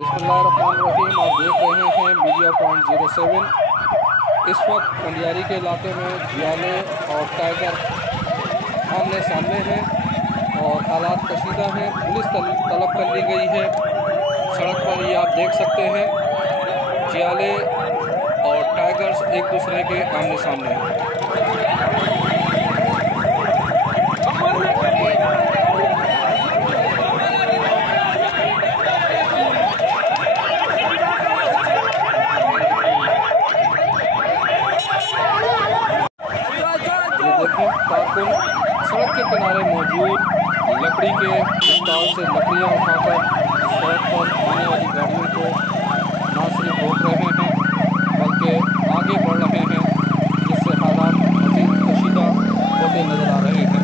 बिस्मिल्लाहिर्रहमानिर्रहीम। आप देख रहे हैं मीडिया पॉइंट 07। इस वक्त कंडियारी के इलाके में जियाले और टाइगर आमने सामने हैं और हालात कशीदा हैं। पुलिस तलब कर ली गई है। सड़क पर ये आप देख सकते हैं, जियाले और टाइगर्स एक दूसरे के आमने सामने हैं। कारकुन सड़क के किनारे मौजूद लकड़ी के स्टॉल से लकड़ियां उठाकर सड़क पर आने वाली गाड़ियों को न सिर्फ रोक रहे हैं बल्कि आगे बढ़ रहे हैं, जिससे हालात मज़ीद कशीदा होते नज़र आ रहे हैं।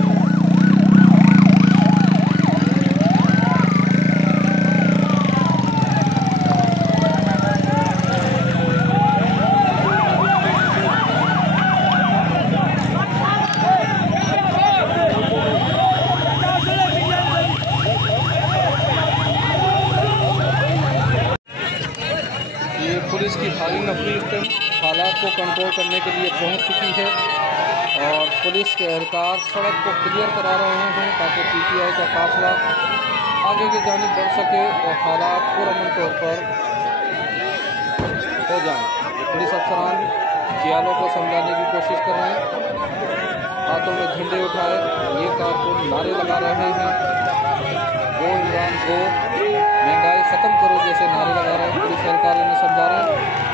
पुलिस की भारी नफरी हालात को कंट्रोल करने के लिए पहुंच चुकी है और पुलिस के एहलकार सड़क को क्लियर करा रहे हैं ताकि पीटीआई का काफिला आगे की जानिब बढ़ सके और हालात पुरअमन तौर पर हो जाएं। पुलिस अफसरान जियालों को समझाने की कोशिश कर रहे हैं, हाथों में झंडे उठाए ये कारकुन नारे लगा रहे हैं, गो इमरान गो, महंगाई ख़त्म करो जैसे नारे लगा रहे हैं। पुलिस एहलकार इन्हें समझा रहे हैं।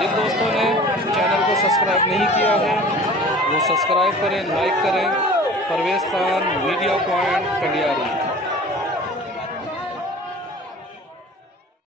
जिन दोस्तों ने चैनल को सब्सक्राइब नहीं किया है वो सब्सक्राइब करें, लाइक करें। Parvez Khan, media point, कंडियारी।